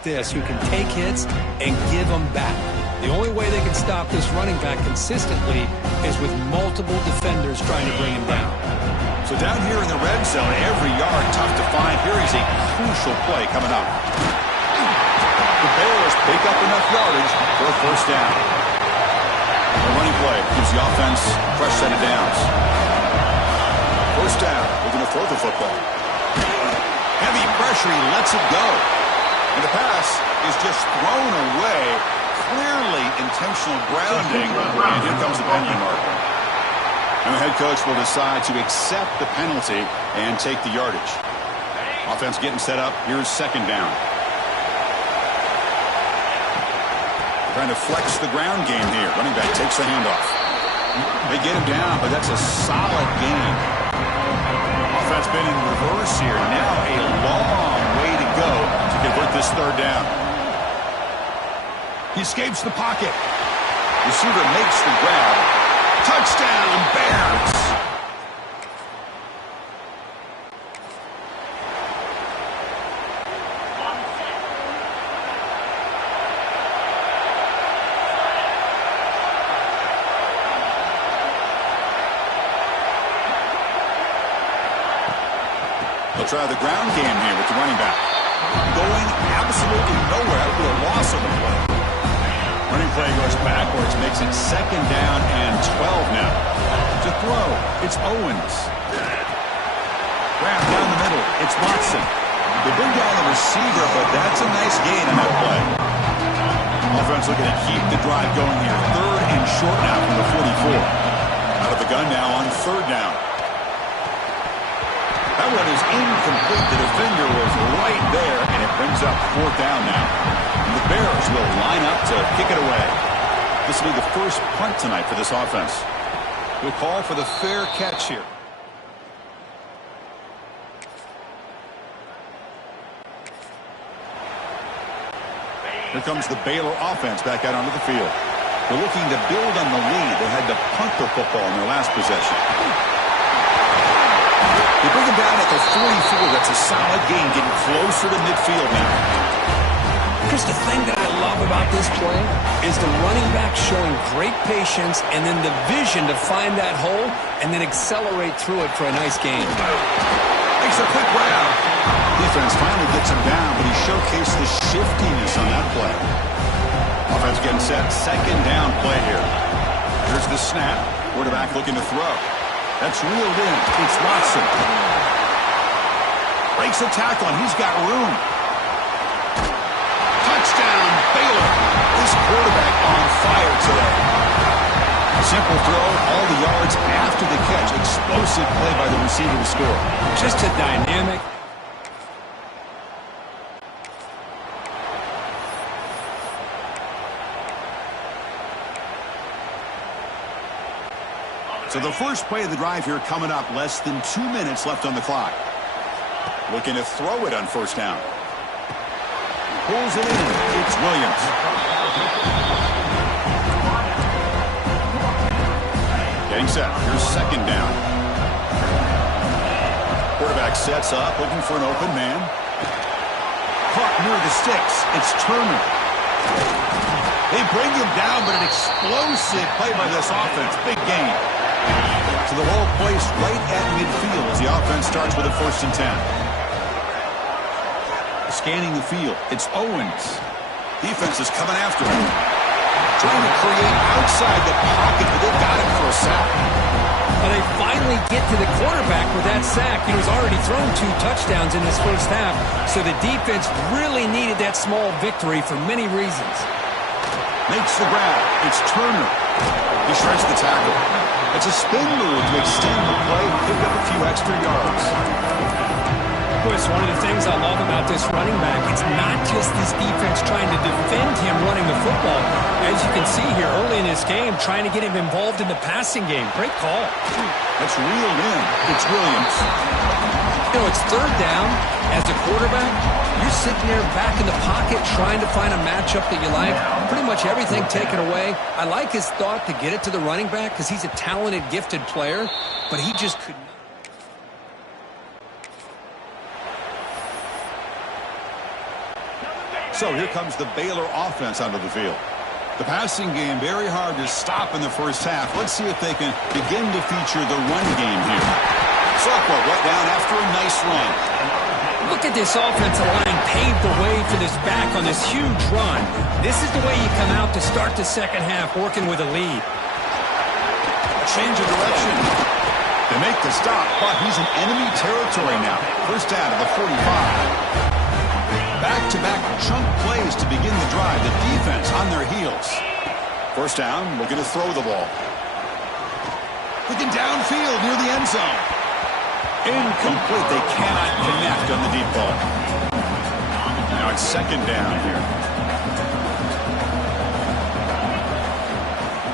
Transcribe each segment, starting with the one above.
like this who can take hits and give them back. The only way they can stop this running back consistently is with multiple defenders trying to bring him down. So down here in the red zone, every yard tough to find. Here is a crucial play coming up. The Bears pick up enough yardage for a first down. The running play gives the offense a fresh set of downs. First down, we're going to throw the football. Heavy pressure, he lets it go. And the pass is just thrown away. Clearly intentional grounding. And here comes the penalty marker. And the head coach will decide to accept the penalty and take the yardage. Offense getting set up. Here's second down. Trying to flex the ground game here. Running back takes the handoff. They get him down, but that's a solid gain. Offense been in reverse here. Now a long way to go to convert this third down. He escapes the pocket. Receiver makes the grab. Touchdown, Bears! They'll try the ground game here with the running back. Going absolutely nowhere. That'll be a loss of the play. Running play goes backwards, makes it second down and 12 now. To throw, it's Owens. Grab down the middle, it's Watson. They bring down the receiver, but that's a nice gain on that play. Offense looking to keep the drive going here. Third and short now from the 44. Out of the gun now on third down. That one is incomplete. The defender was right there, and it brings up fourth down now. And the Bears will line up to kick it away. This will be the first punt tonight for this offense. We'll call for the fair catch here. Here comes the Baylor offense back out onto the field. They're looking to build on the lead. They had to punt the football in their last possession. They bring him down at the 44. That's a solid gain, getting closer to midfield now. Chris, the thing that I love about this play is the running back showing great patience and then the vision to find that hole and then accelerate through it for a nice gain. Makes a quick grab. Defense finally gets him down, but he showcased the shiftiness on that play. Offense getting set. Second down play here. Here's the snap. Quarterback looking to throw. That's reeled in. It's Watson. Breaks a tackle, and he's got room. Touchdown, Baylor. This quarterback on fire today. Simple throw, all the yards after the catch. Explosive play by the receiver to score. Just a dynamic. So the first play of the drive here coming up. Less than 2 minutes left on the clock. Looking to throw it on first down. Pulls it in. It's Williams. Getting set. Here's second down. Quarterback sets up, looking for an open man. Caught near the sticks. It's Turner. They bring him down, but an explosive play by this offense. Big game. So the ball placed right at midfield as the offense starts with a 1st and 10. Scanning the field. It's Owens. Defense is coming after him. Trying to create outside the pocket, but they've got him for a sack. Well, they finally get to the quarterback with that sack. He's already thrown 2 touchdowns in his first half, so the defense really needed that small victory for many reasons. Makes the grab. It's Turner. He shreds the tackle. It's a spin move to extend the play, pick up a few extra yards. Chris, one of the things I love about this running back, it's not just this defense trying to defend him running the football. As you can see here early in this game, trying to get him involved in the passing game. Great call. That's reeled in. It's Williams. You know, it's third down. As a quarterback, you're sitting there back in the pocket trying to find a matchup that you like. Pretty much everything taken away. I like his thought to get it to the running back because he's a talented, gifted player, but he just could not. So here comes the Baylor offense onto the field. The passing game very hard to stop in the first half. Let's see if they can begin to feature the run game here. Softball brought down after a nice run. Look at this offensive line paved the way for this back on this huge run. This is the way you come out to start the second half working with a lead. A change of direction. They make the stop, but he's in enemy territory now. First down to the 45. Back-to-back chunk plays to begin the drive. The defense on their heels. First down, looking to throw the ball. Looking downfield near the end zone. Incomplete. They cannot connect on the deep ball. Now it's second down here.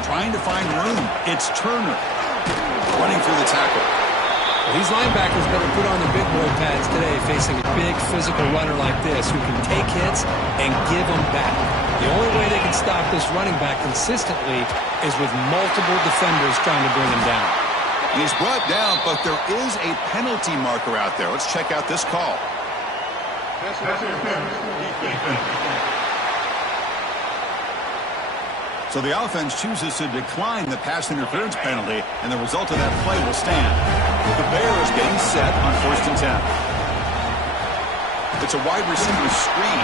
Trying to find room. It's Turner. Running through the tackle. Well, these linebackers better put on the big boy pads today facing a big physical runner like this who can take hits and give them back. The only way they can stop this running back consistently is with multiple defenders trying to bring him down. He's brought down, but there is a penalty marker out there. Let's check out this call. So the offense chooses to decline the pass interference penalty, and the result of that play will stand. The Bears getting set on 1st and 10. It's a wide receiver screen.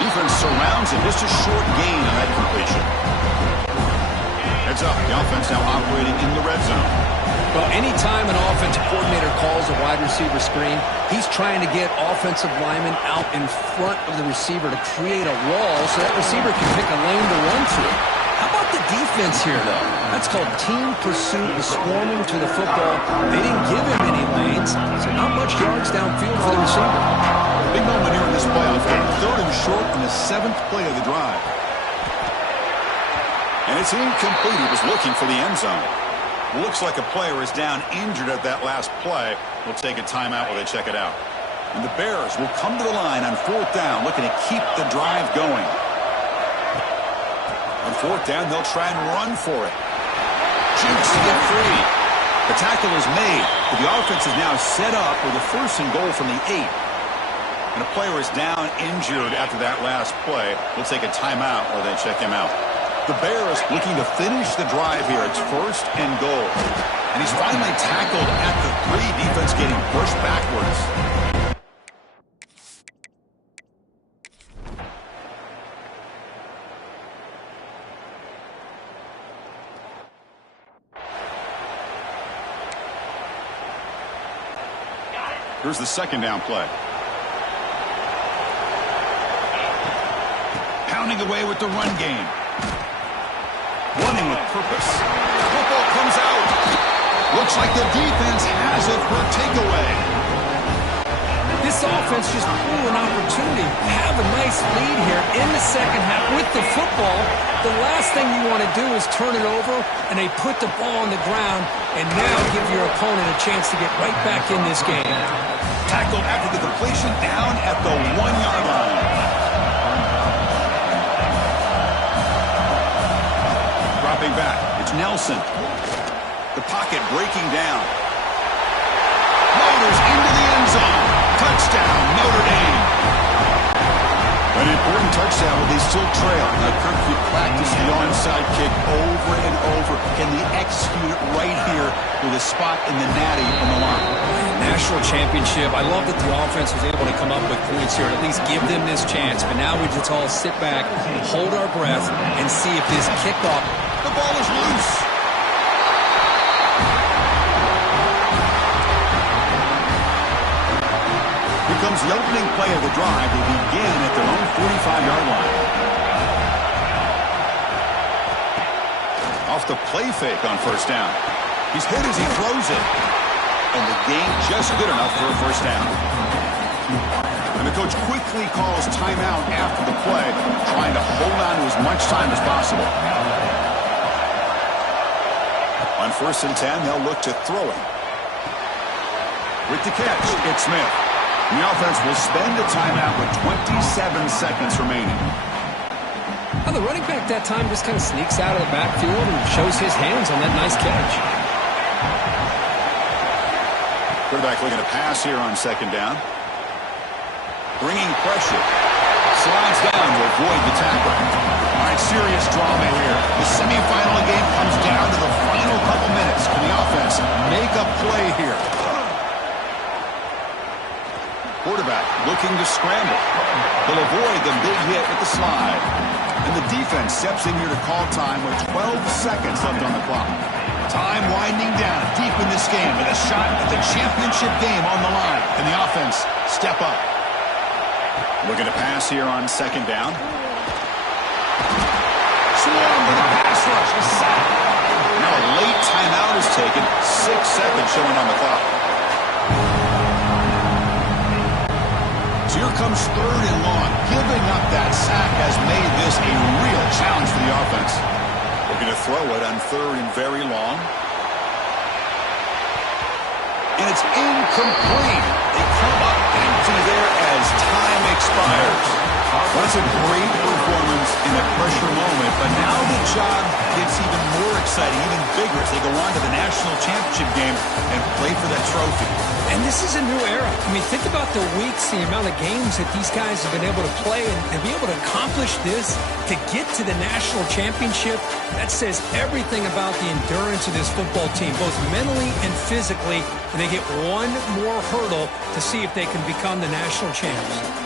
Defense surrounds him. Just a short gain on that completion. Heads up. The offense now operating in the red zone. Well, anytime an offensive coordinator calls a wide receiver screen, he's trying to get offensive linemen out in front of the receiver to create a wall so that receiver can pick a lane to run through. How about the defense here, though? That's called team pursuit, swarming to the football. They didn't give him any lanes, so not much yards downfield for the receiver. Big moment here in this playoff game. 3rd and short in the 7th play of the drive. And it's incomplete. He was looking for the end zone. Looks like a player is down injured at that last play. We'll take a timeout while they check it out. And the Bears will come to the line on 4th down, looking to keep the drive going. On 4th down, they'll try and run for it. Jukes to get free. The tackle is made, but the offense is now set up with a 1st and goal from the 8. And a player is down injured after that last play. We'll take a timeout while they check him out. The Bears looking to finish the drive here. It's 1st and goal. And he's finally tackled at the 3. Defense getting pushed backwards. Here's the 2nd down play. Pounding away with the run game. Running with purpose. Football comes out. Looks like the defense has it for a takeaway. This offense just blew an opportunity. Have a nice lead here in the second half with the football. The last thing you want to do is turn it over, and they put the ball on the ground and now give your opponent a chance to get right back in this game. Tackled after the completion down at the 1-yard line. Dropping back. It's Nelson. The pocket breaking down. Motors into the end zone. Touchdown, Notre Dame. An important touchdown, but they still trail. Now, Kirk, you practice the onside kick over and over. Can they execute it right here with a spot in the natty on the line? National championship. I love that the offense was able to come up with points here, at least give them this chance. But now we just all sit back, hold our breath, and see if this kickoff. The ball is loose. Here comes the opening play of the drive. They begin at their own 45-yard line. Off the play fake on 1st down. He's hit as he throws it. And the gain just good enough for a 1st down. And the coach quickly calls timeout after the play, trying to hold on to as much time as possible. On 1st and 10, they'll look to throw it. With the catch, it's Smith. The offense will spend a timeout with 27 seconds remaining. Now the running back that time just kind of sneaks out of the backfield and shows his hands on that nice catch. Quarterback looking to pass here on 2nd down. Bringing pressure. Slides down to avoid the tackle. All right, serious drama here. The semifinal game comes down to the final couple minutes. Can the offense make a play here? Quarterback looking to scramble. He'll avoid the big hit with the slide. And the defense steps in here to call time with 12 seconds left on the clock. Time winding down deep in this game with a shot at the championship game on the line. And the offense step up. Looking to pass here on second down. Swarm with a pass rush. A sack. Now a late timeout is taken. 6 seconds showing on the clock. So here comes third and long. Giving up that sack has made this a real challenge for the offense. They're going to throw it on third and very long. And it's incomplete. They come up empty there as time expires. Well, that's a great performance in a pressure moment, but now the job gets even more exciting, even bigger as they go on to the national championship game and play for that trophy. And this is a new era. I mean, think about the weeks, the amount of games that these guys have been able to play, and to be able to accomplish this, to get to the national championship, that says everything about the endurance of this football team, both mentally and physically, and they get one more hurdle to see if they can become the national champs.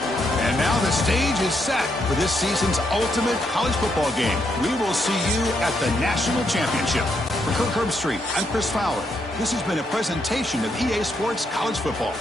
And now the stage is set for this season's ultimate college football game. We will see you at the national championship. For Kirk Herbstreit, I'm Chris Fowler. This has been a presentation of EA Sports College Football.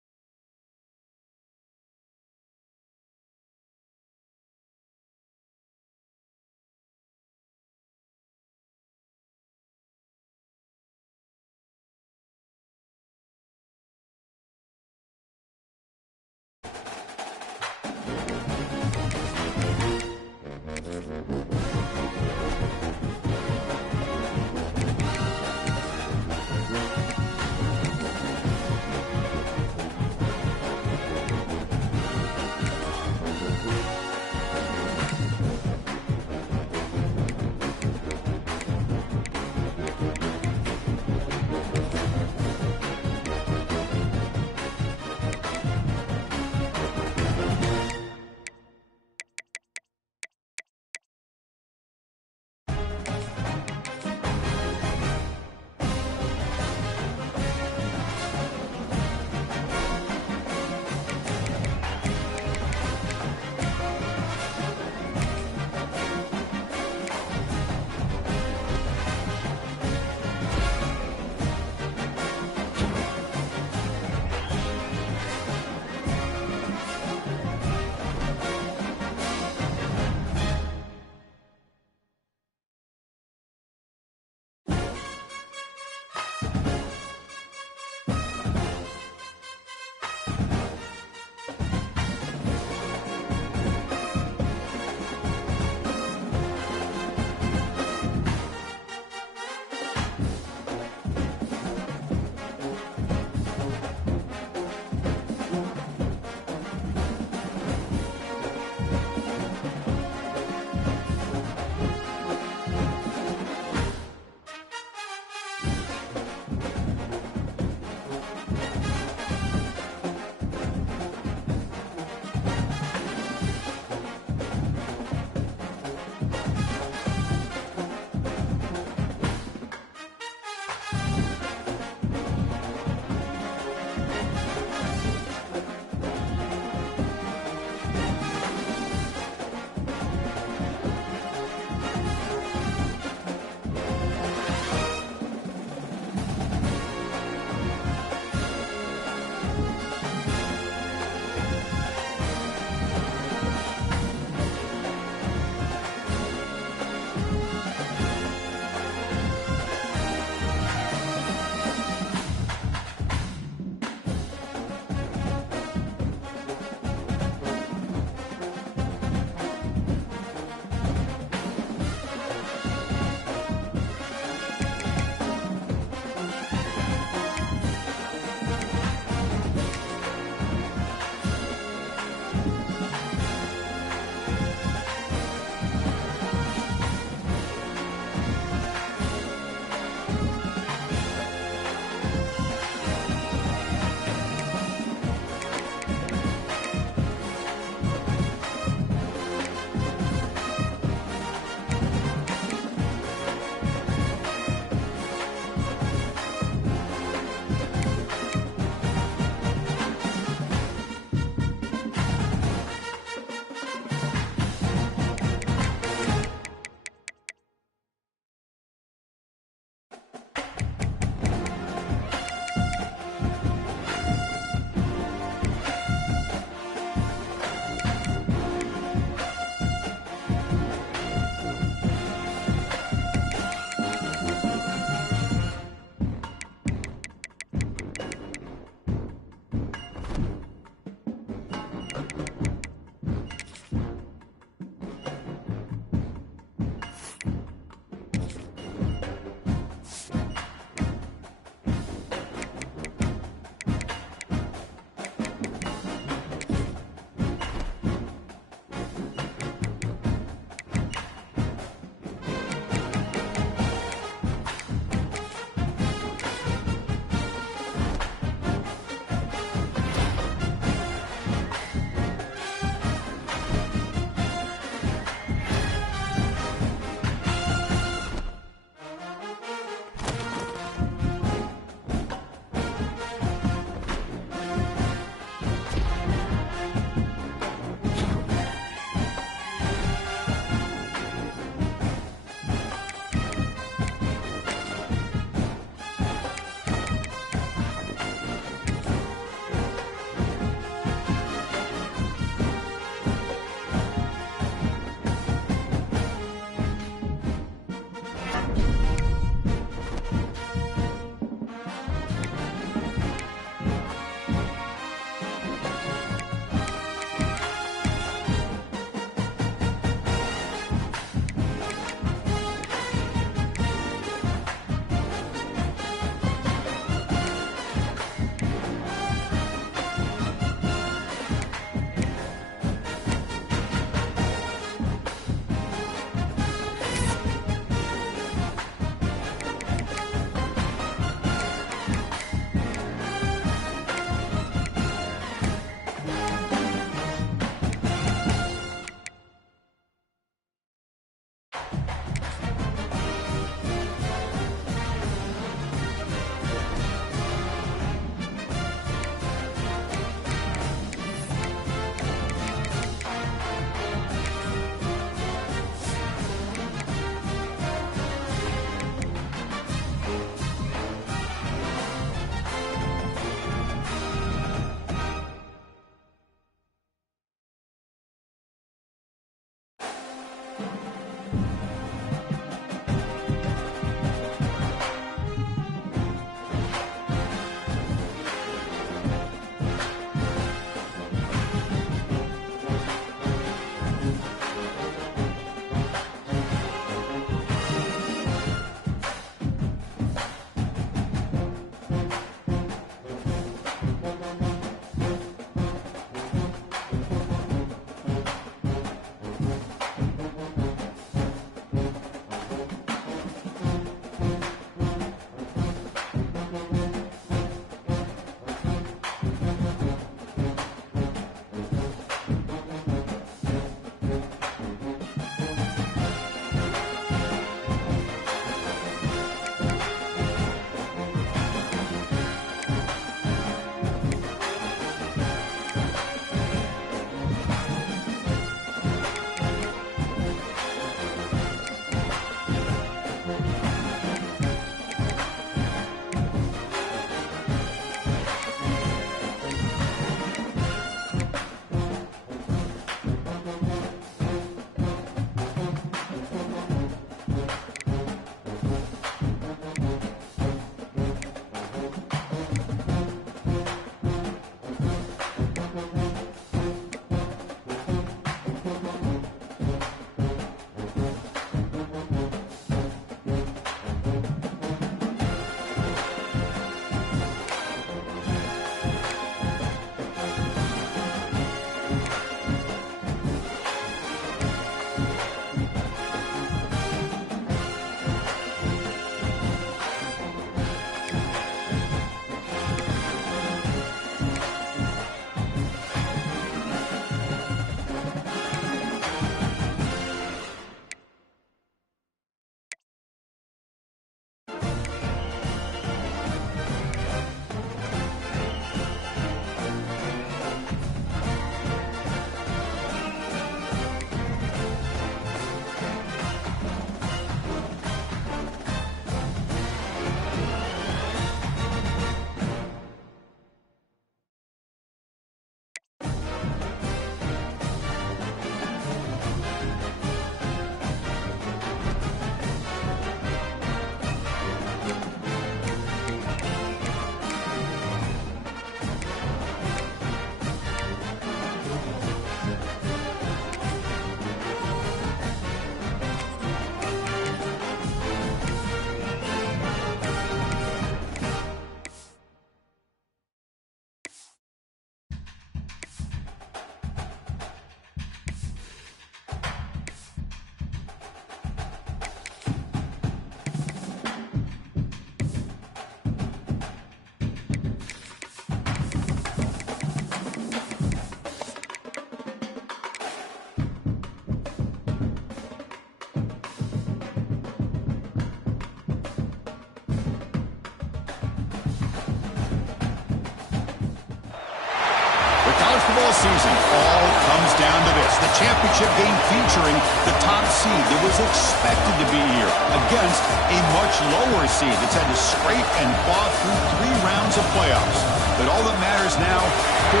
football season all comes down to this. The championship game featuring the top seed that was expected to be here against a much lower seed that's had to scrape and claw through 3 rounds of playoffs. But all that matters now, 4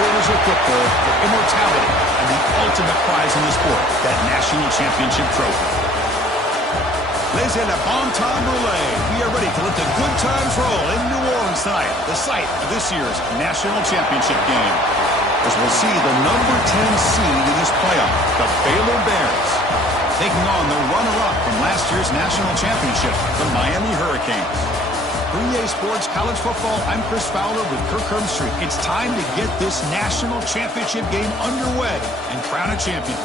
quarters of football for immortality and the ultimate prize in the sport, that national championship trophy. Laissez le bon temps brûler. We are ready to let the good times roll in New Orleans tonight, the site of this year's national championship game. As we'll see the number 10 seed in this playoff, the Baylor Bears, taking on the runner-up from last year's national championship, the Miami Hurricanes. For EA Sports College Football, I'm Chris Fowler with Kirk Herbstreit. It's time to get this national championship game underway and crown a champion.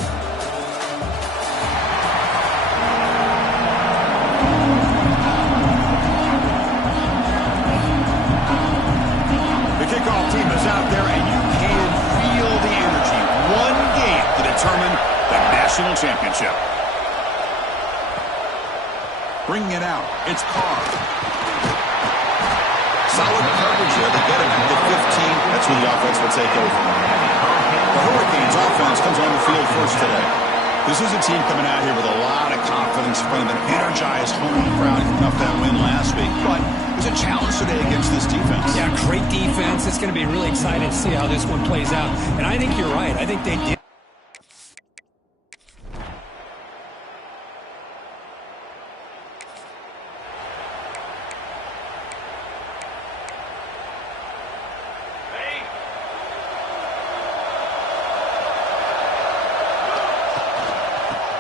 Team is out there, and you can feel the energy. One game to determine the national championship. Bringing it out, it's Carr. Solid coverage there to get him at the 15. That's where the offense will take over. The Hurricanes offense comes on the field first today. This is a team coming out here with a lot of confidence from an energized home crowd coming off that win last week. But there's a challenge today against this defense. Yeah, great defense. It's going to be really exciting to see how this one plays out. And I think you're right. I think they did.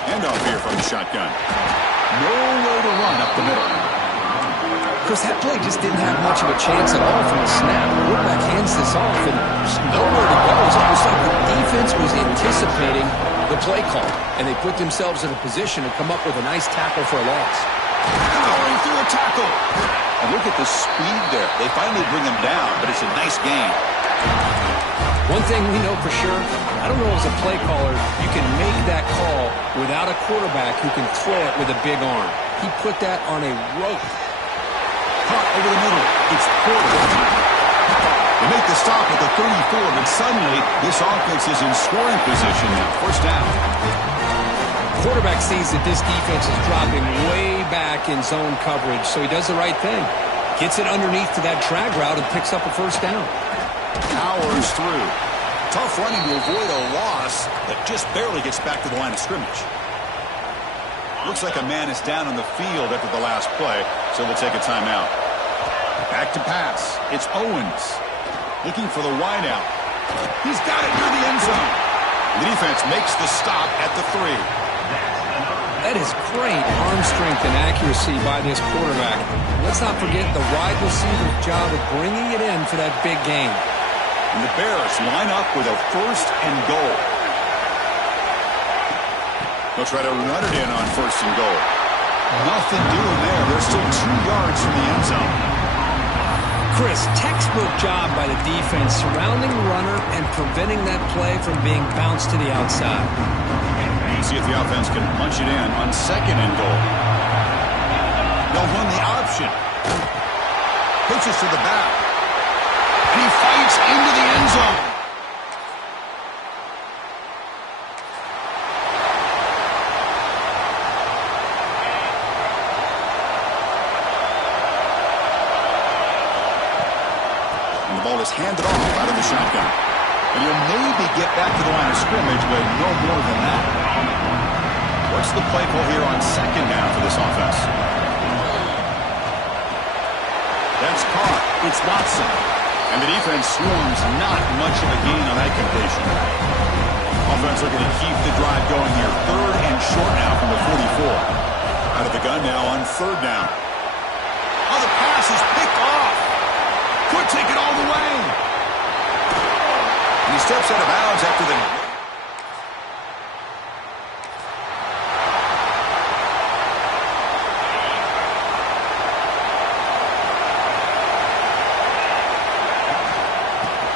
Handoff here from the shotgun. Nowhere to run up the middle. Chris, that play just didn't have much of a chance at all from the snap. The quarterback hands this off, and there's nowhere to go. It's almost like the defense was anticipating the play call, and they put themselves in a position to come up with a nice tackle for a loss. Powering through a tackle. And look at the speed there. They finally bring him down, but it's a nice gain. One thing we know for sure, I don't know as a play caller, you can make that call without a quarterback who can throw it with a big arm. He put that on a rope. Caught over the middle. It's Porter. They make the stop at the 34, but suddenly this offense is in scoring position now. First down. Quarterback sees that this defense is dropping way back in zone coverage, so he does the right thing. Gets it underneath to that drag route and picks up a first down. Powers through. Tough running to avoid a loss that just barely gets back to the line of scrimmage. Looks like a man is down on the field after the last play, so we'll take a timeout. Back to pass. It's Owens looking for the wideout. He's got it near the end zone. The defense makes the stop at the 3. That is great arm strength and accuracy by this quarterback. Let's not forget the wide receiver's job of bringing it in for that big game. And the Bears line up with a 1st and goal. They'll try to run it in on 1st and goal. Nothing doing there. They're still 2 yards from the end zone. Chris, textbook job by the defense surrounding the runner and preventing that play from being bounced to the outside. See if the offense can punch it in on 2nd and goal. They'll run the option. Pitches to the back. And he fights into the end zone. And the ball is handed off out of the shotgun. And he'll maybe get back to the line of scrimmage, but no more than that. What's the play call here on 2nd down for this offense? That's caught. It's Watson. And the defense swarms not much of a gain on that completion. Offense looking to keep the drive going here. 3rd and short now from the 44. Out of the gun now on 3rd down. Oh, the pass is picked off. Could take it all the way. And he steps out of bounds after the...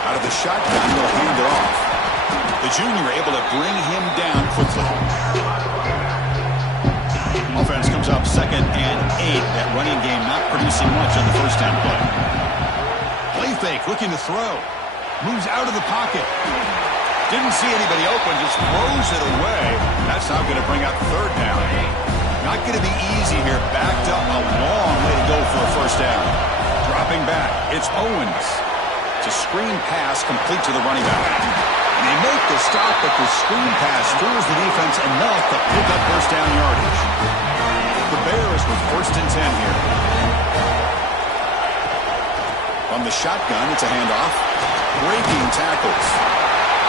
Out of the shotgun, they'll hand it off. The junior able to bring him down quickly. Offense comes up 2nd and 8. That running game not producing much on the 1st down play. Play fake, looking to throw. Moves out of the pocket. Didn't see anybody open, just throws it away. That's now going to bring up third down. Not going to be easy here. Backed up a long way to go for a first down. Dropping back, it's Owens. It's a screen pass complete to the running back. And they make the stop, but the screen pass fools the defense enough to pick up first down yardage. The Bears with first and 10 here. From the shotgun, it's a handoff. Breaking tackles.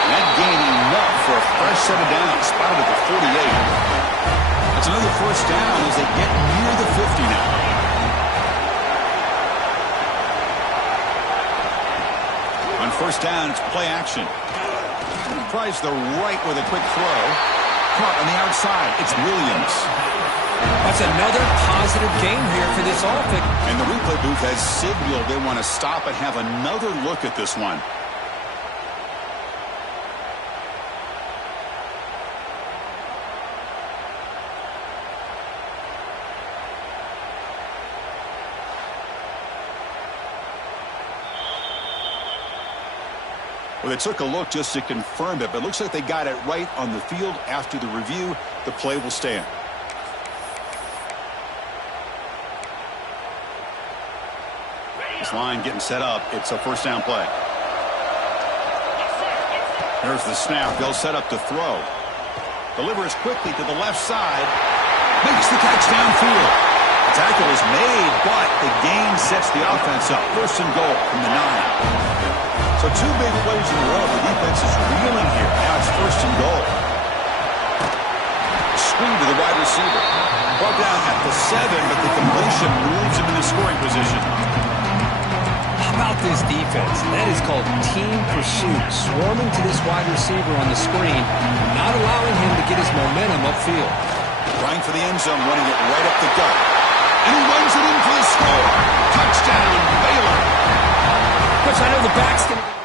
That gain enough for a fresh set of downs. Spotted at the 48. That's another first down as they get near the 50 now. On first down, it's play action. Tries the right with a quick throw. Caught on the outside. It's Williams. That's another positive game here for this offense. And the replay booth has signaled they want to stop and have another look at this one. Well, they took a look just to confirm it, but it looks like they got it right on the field. After the review, the play will stand. This line getting set up. It's a first down play. There's the snap. They'll set up to throw. Delivers quickly to the left side. Makes the catch downfield. The tackle is made, but the gain sets the offense up. First and goal from the 9. So two big plays in a row. The defense is reeling here. Now it's first and goal. Screen to the wide receiver. Brought down at the 7, but the completion moves him into scoring position. How about this defense? That is called team pursuit. Swarming to this wide receiver on the screen, not allowing him to get his momentum upfield. Trying for the end zone, running it right up the gut. And he runs it in for the score. Touchdown, Baylor. Coach, I know the back's going to...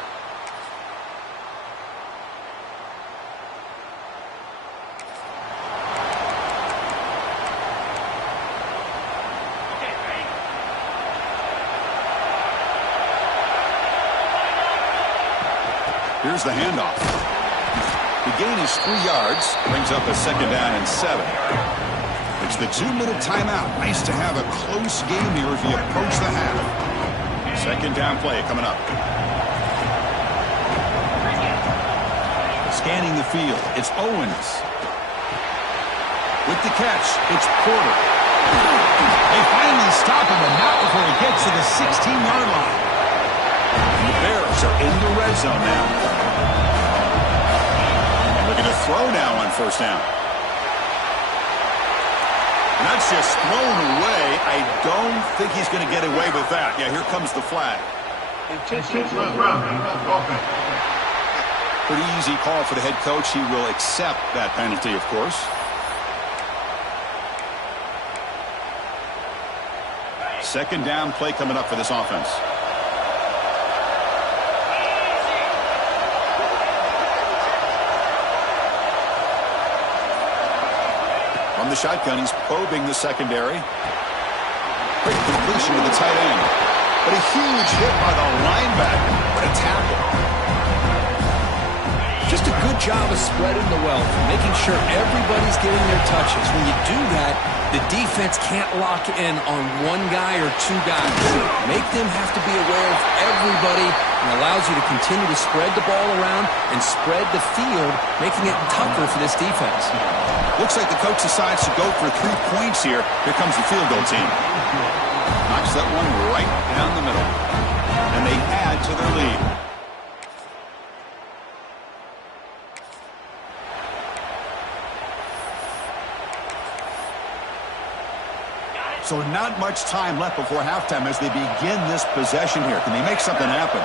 Here's the handoff. The gain is 3 yards. Brings up a second down and 7. It's the 2-minute timeout. Nice to have a close game here as we approach the half. Second down play coming up. Scanning the field. It's Owens. With the catch, it's Porter. They finally stop him, but not before he gets to the 16-yard line. And the Bears are in the red zone now. Looking to throw now on first down. And that's just thrown away. I don't think he's going to get away with that. Yeah, here comes the flag. Pretty easy call for the head coach. He will accept that penalty, of course. Second down play coming up for this offense. From the shotgun, he's probing the secondary. Quick completion to the tight end. But a huge hit by the linebacker. What a tackle. Just a good job of spreading the wealth, making sure everybody's getting their touches. When you do that, the defense can't lock in on one guy or two guys. Make them have to be aware of everybody, and allows you to continue to spread the ball around and spread the field, making it tougher for this defense. Looks like the coach decides to go for 3 points here. Here comes the field goal team. Knocks that one right down the middle. And they add to their lead. So not much time left before halftime as they begin this possession here. Can they make something happen?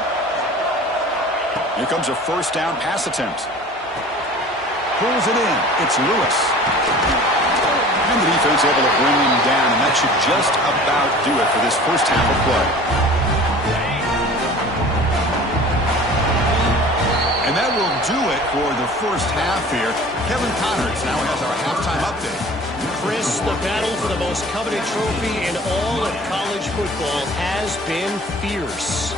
Here comes a first down pass attempt. Pulls it in. It's Lewis. And the defense able to bring him down, and that should just about do it for this first half of play. And that will do it for the first half here. Kevin Connors now has our halftime update. Chris, the battle for the most coveted trophy in all of college football has been fierce.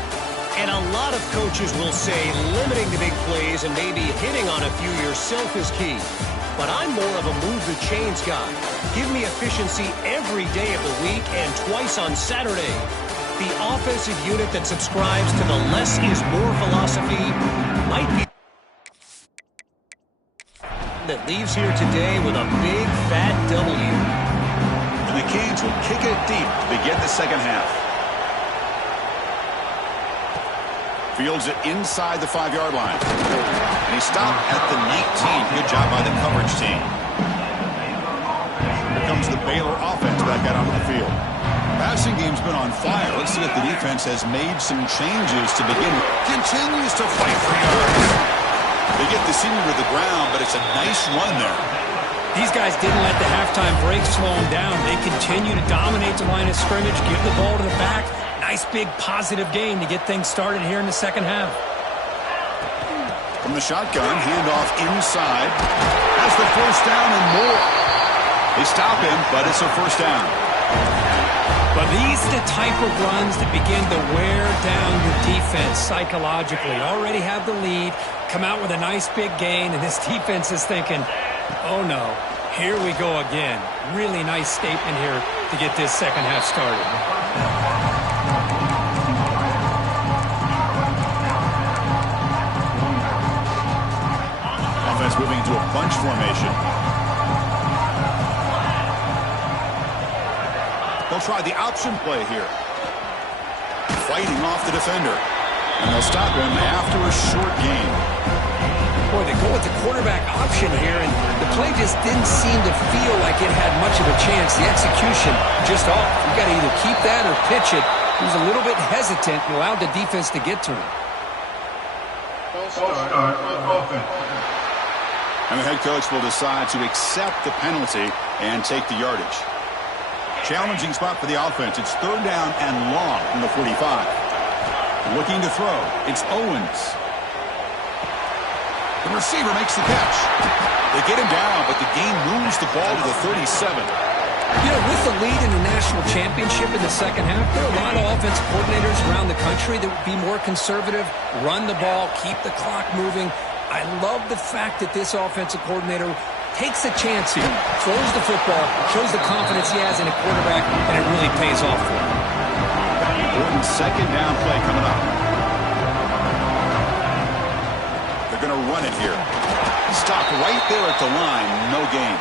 And a lot of coaches will say limiting the big plays and maybe hitting on a few yourself is key. But I'm more of a move the chains guy. Give me efficiency every day of the week and twice on Saturday. The offensive unit that subscribes to the less is more philosophy might be that leaves here today with a big fat W. And the Canes will kick it deep to begin the second half. Fields it inside the 5-yard line. And he stopped at the 19. Good job by the coverage team. Here comes the Baylor offense back out onto the field. Passing game's been on fire. Let's see if the defense has made some changes to begin. Continues to fight for yards. They get the senior to the ground, but it's a nice run there. These guys didn't let the halftime break slow them down. They continue to dominate the line of scrimmage, give the ball to the back. Nice big positive gain to get things started here in the second half. From the shotgun, handoff inside. Has the first down and more. They stop him, but it's a first down. But these are the type of runs that begin to wear down your defense psychologically. Already have the lead, come out with a nice big gain, and this defense is thinking, oh no, here we go again. Really nice statement here to get this second half started. Offense moving into a bunch formation. They'll try the option play here. Fighting off the defender. And they'll stop him after a short gain. Boy, they go with the quarterback option here, and the play just didn't seem to feel like it had much of a chance. The execution just off. You got to either keep that or pitch it. He was a little bit hesitant and allowed the defense to get to him. And the head coach will decide to accept the penalty and take the yardage. Challenging spot for the offense. It's third down and long from the 45. Looking to throw. It's Owens. The receiver makes the catch. They get him down, but the game moves the ball to the 37. You know, with the lead in the national championship in the second half, there are a lot of offensive coordinators around the country that would be more conservative, run the ball, keep the clock moving. I love the fact that this offensive coordinator takes a chance here, throws the football, shows the confidence he has in a quarterback, and it really pays off for him. Important second down play coming up. They're going to run it here. Stop right there at the line. No gain.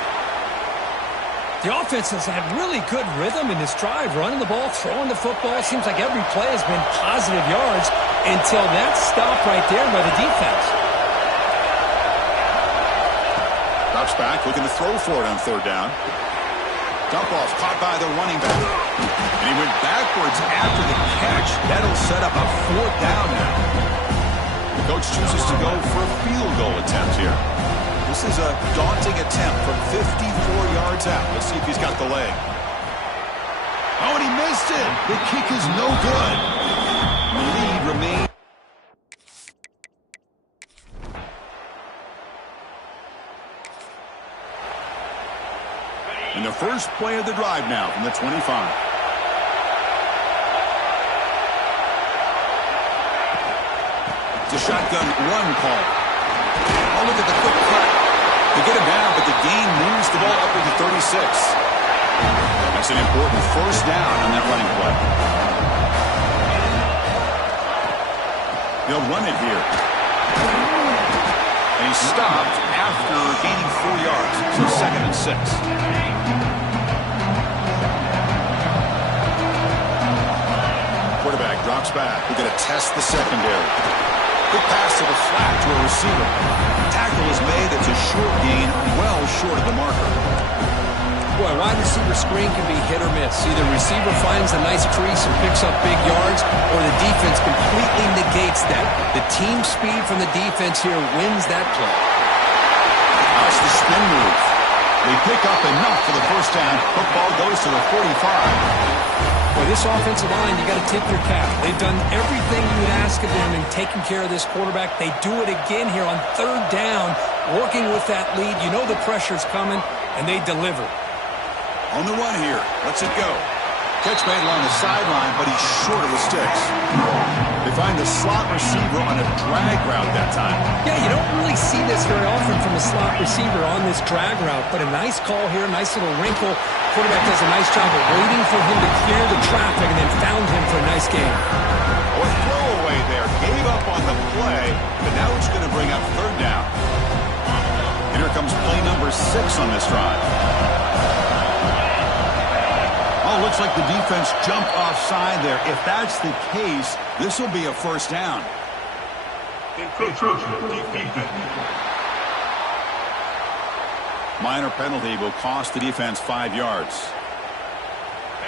The offense has had really good rhythm in this drive, running the ball, throwing the football. It seems like every play has been positive yards until that stop right there by the defense. Drops back, looking to throw for it on third down. Dump off, caught by the running back. And he went backwards after the catch. That'll set up a fourth down now. The coach chooses to go for a field goal attempt here. This is a daunting attempt from 54 yards out. Let's see if he's got the leg. Oh, and he missed it. The kick is no good. The lead remains. And the first play of the drive now from the 25. It's a shotgun run call. Oh, look at the quick cut. They get him down, but the gain moves the ball up to the 36. That's an important first down on that running play. They'll run it here. And he stopped after gaining 4 yards. So 2nd and 6. Quarterback drops back. We're going to test the secondary. Good pass to the flat to a receiver. Tackle is made. It's a short gain, well short of the marker. Boy, wide receiver screen can be hit or miss. Either receiver finds a nice crease and picks up big yards, or the defense completely negates that. The team speed from the defense here wins that play. That's the spin move. They pick up enough for the first down. Football goes to the 45. Boy, this offensive line, you got to tip your cap. They've done everything you would ask of them in taking care of this quarterback. They do it again here on third down, working with that lead. You know the pressure's coming, and they deliver. On the run here. Lets it go. Catch made along the sideline, but he's short of the sticks. They find the slot receiver on a drag route that time. Yeah, you don't really see this very often from a slot receiver on this drag route, but a nice call here, nice little wrinkle. Quarterback does a nice job of waiting for him to clear the traffic and then found him for a nice gain. Or throwaway there. Gave up on the play, but now it's going to bring up third down. And here comes play number 6 on this drive. Oh, looks like the defense jumped offside there. If that's the case, this will be a first down. Minor penalty will cost the defense 5 yards.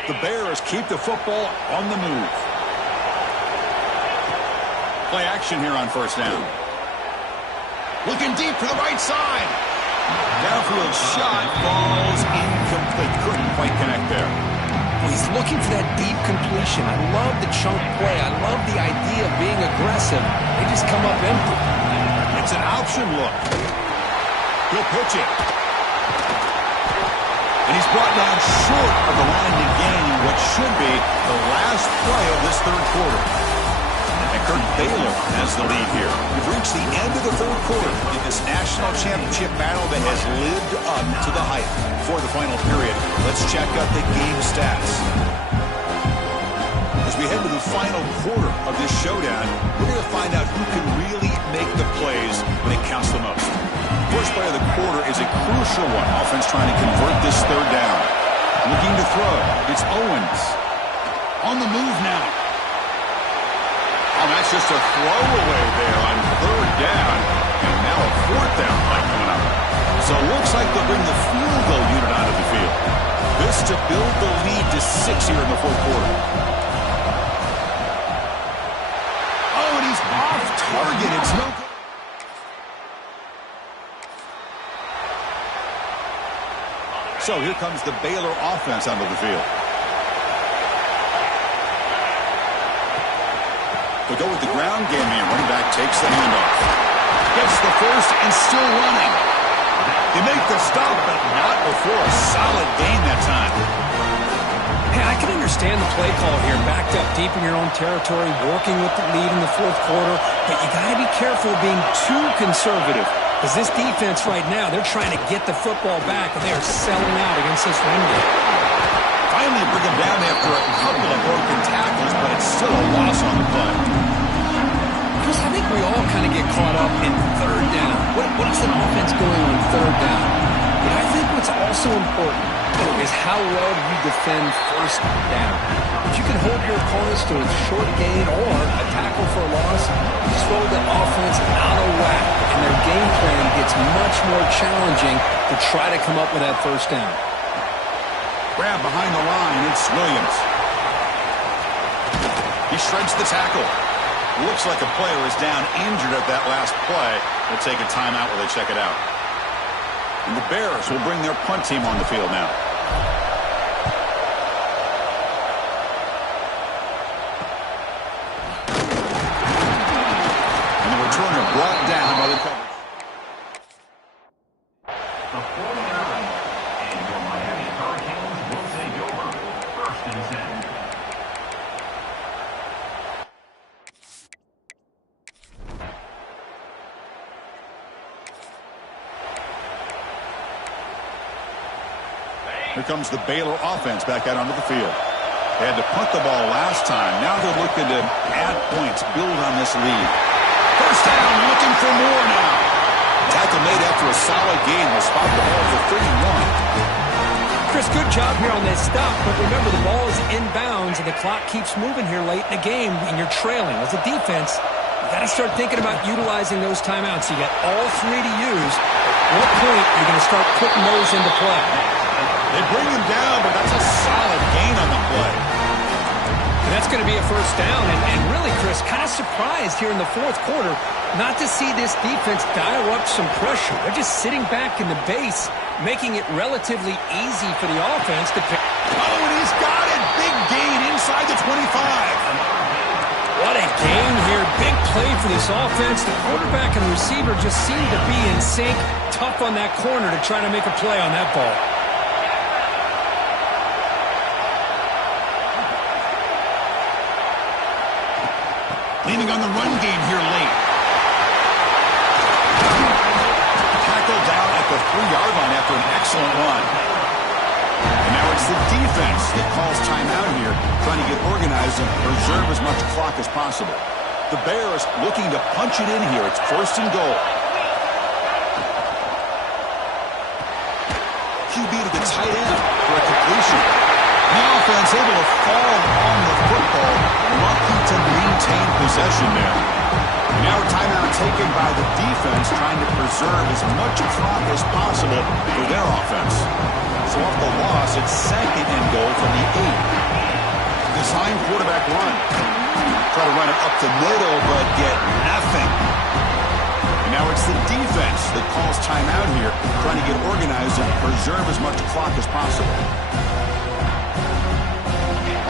The Bears keep the football on the move. Play action here on first down. Looking deep to the right side. Downfield shot falls incomplete. Couldn't quite connect there. Well, he's looking for that deep completion. I love the chunk play. I love the idea of being aggressive. They just come up empty. It's an option look. He'll pitch it. And he's brought down short of the line to gain what should be the last play of this third quarter. And Kirk Baylor has the lead here. We've reached the end of the third quarter in this national championship battle that has lived up to the hype. For the final period, let's check out the game stats. As we head to the final quarter of this showdown, we're going to find out who can really make the plays when it counts the most. First play of the quarter is a crucial one. Offense trying to convert this third down. Looking to throw. It's Owens. On the move now. Oh, that's just a throwaway there on third down. And now a fourth down play coming up. So it looks like they'll bring the field goal unit out of the field. This to build the lead to 6 here in the fourth quarter. Oh, and he's off target. It's no good. So here comes the Baylor offense onto the field. They go with the ground game here. Running back takes the handoff. Gets the first and still running. They make the stop, but not before a solid gain that time. Hey, I can understand the play call here. Backed up deep in your own territory, working with the lead in the fourth quarter. But you got to be careful being too conservative. Because this defense right now, they're trying to get the football back, and they are selling out against this run game. Finally bring him down after a couple of broken tackles, but it's still a loss on the play. Chris, I think we all kind of get caught up in third down. What is an offense going on third down? But I think what's also important is how well do you defend first down. If you can hold your opponents to a short gain or a tackle for a loss, you throw the offense out of whack, and their game plan gets much more challenging to try to come up with that first down. Grab behind the line, it's Williams. He shreds the tackle. Looks like a player is down injured at that last play. They'll take a timeout while they check it out. And the Bears will bring their punt team on the field now. And the returner brought down by the coverage. The 49 and your Miami Hurricanes will take over. First and 10. Here comes the Baylor offense back out onto the field. They had to punt the ball last time. Now they're looking to add points, build on this lead. First down, looking for more now. Tackle made after a solid gain. Will spot the ball for 31. Chris, good job here on this stop, but remember the ball is inbounds and the clock keeps moving here late in the game and you're trailing. As a defense, you got to start thinking about utilizing those timeouts. You got all three to use. At what point are you going to start putting those into play? They bring him down, but that's a solid gain on the play. And that's going to be a first down. And really, Chris, kind of surprised here in the fourth quarter not to see this defense dial up some pressure. They're just sitting back in the base, making it relatively easy for the offense to pick. Oh, and he's got it. Big gain inside the 25. What a game here. Big play for this offense. The quarterback and receiver just seem to be in sync. Tough on that corner to try to make a play on that ball. leaning on the run game here late. Tackled down at the 3-yard line after an excellent run. And now it's the defense that calls timeout here, trying to get organized and preserve as much clock as possible. The Bears looking to punch it in here. It's 1st and goal. QB to the tight end for a completion. The offense able to fall on the football, lucky to maintain possession there. Now a timeout taken by the defense, trying to preserve as much clock as possible for their offense. So off the loss, it's 2nd and goal from the 8. Design quarterback run. Try to run it up the middle, but get nothing. And now it's the defense that calls timeout here, trying to get organized and preserve as much clock as possible.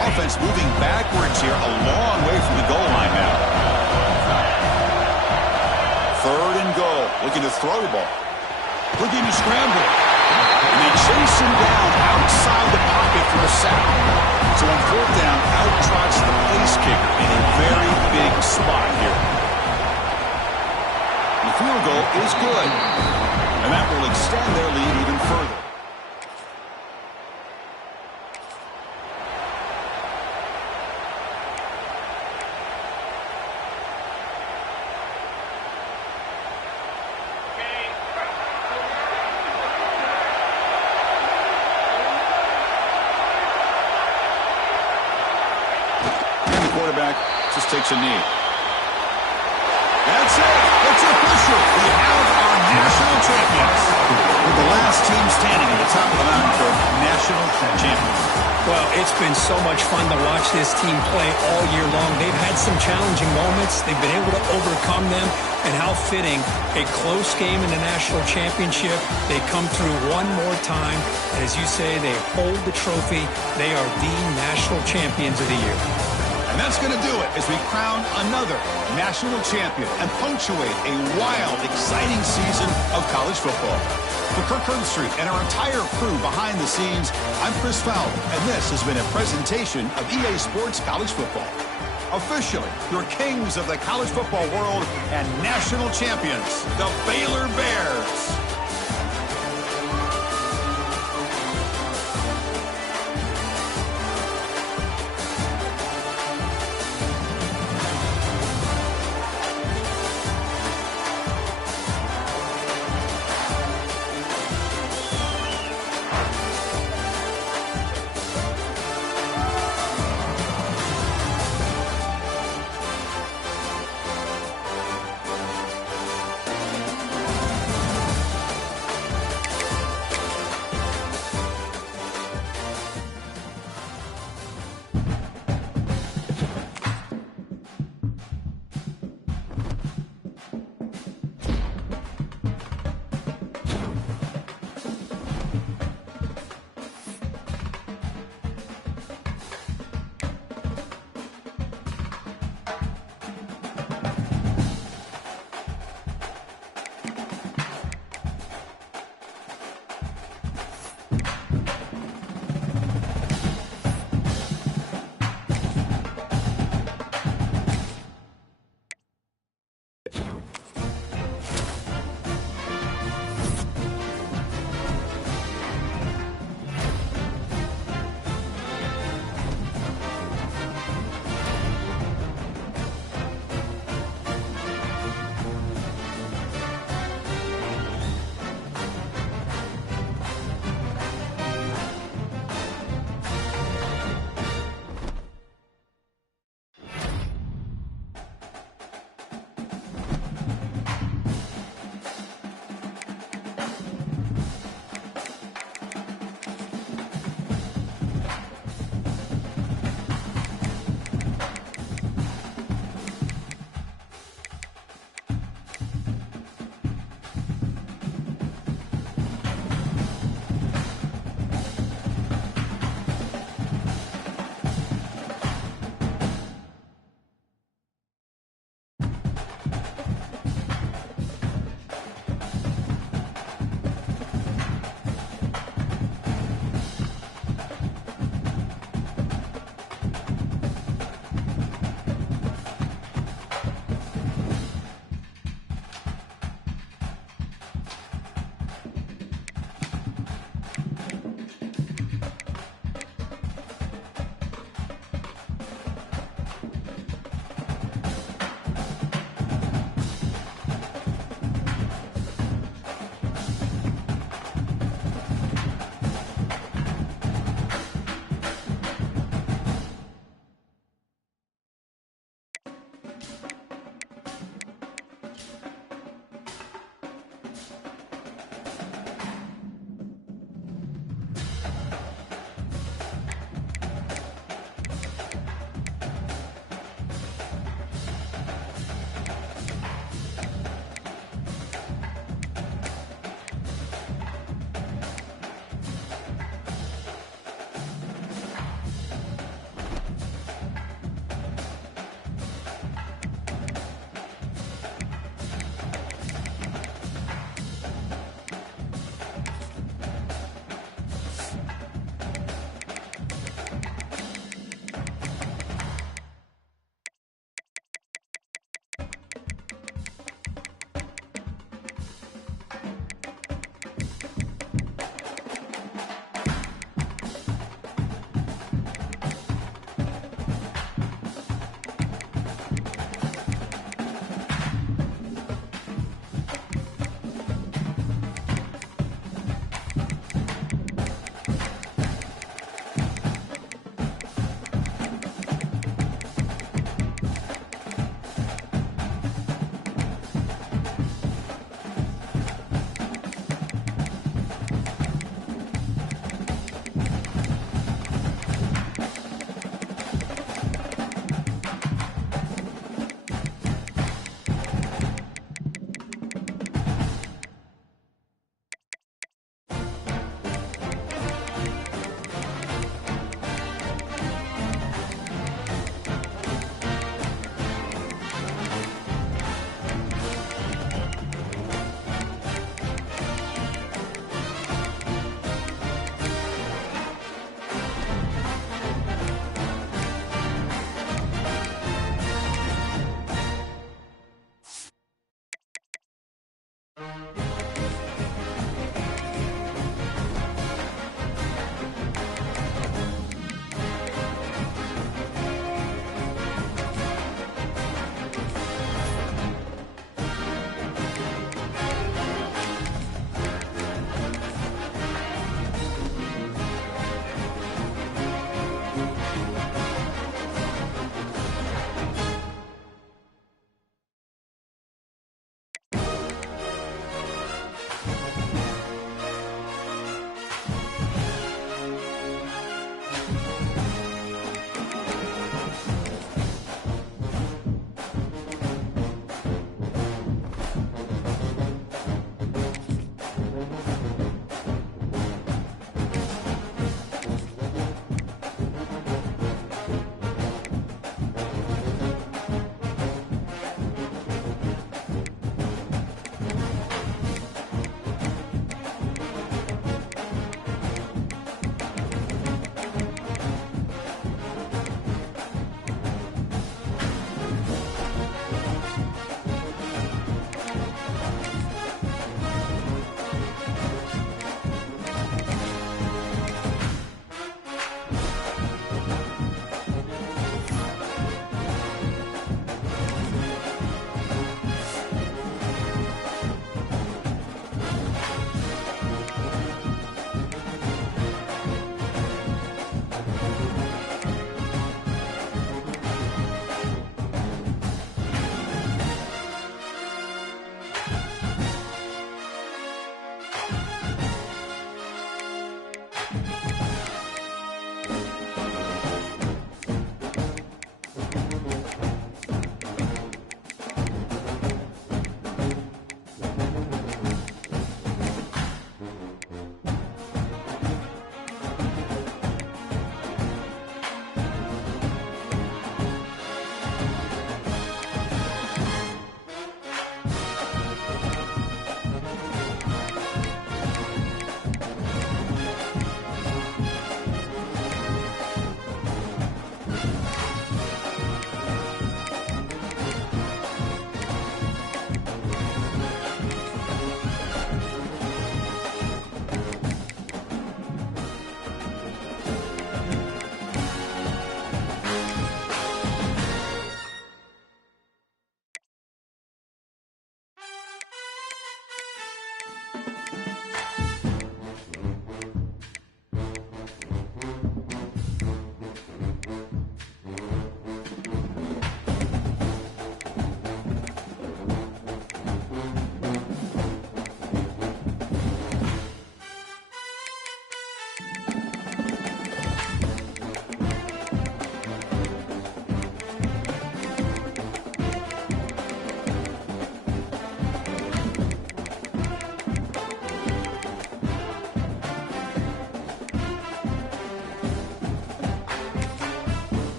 Offense moving backwards here, a long way from the goal line now. 3rd and goal, looking to throw the ball. Looking to scramble. And they chase him down outside the pocket for a sack. So on 4th down, out trots the place kicker in a very big spot here. The field goal is good. And that will extend their lead even further. Just takes a knee. That's it. It's official. We have our national champions. We're the last team standing at the top of the mountain for national champions. Well, it's been so much fun to watch this team play all year long. They've had some challenging moments. They've been able to overcome them. And how fitting, a close game in the national championship. They come through one more time. And as you say, they hold the trophy. They are the national champions of the year. And that's going to do it as we crown another national champion and punctuate a wild, exciting season of college football. For Kirk Herbstreit and our entire crew behind the scenes, I'm Chris Fowler, and this has been a presentation of EA Sports College Football. Officially, your kings of the college football world and national champions, the Baylor Bears.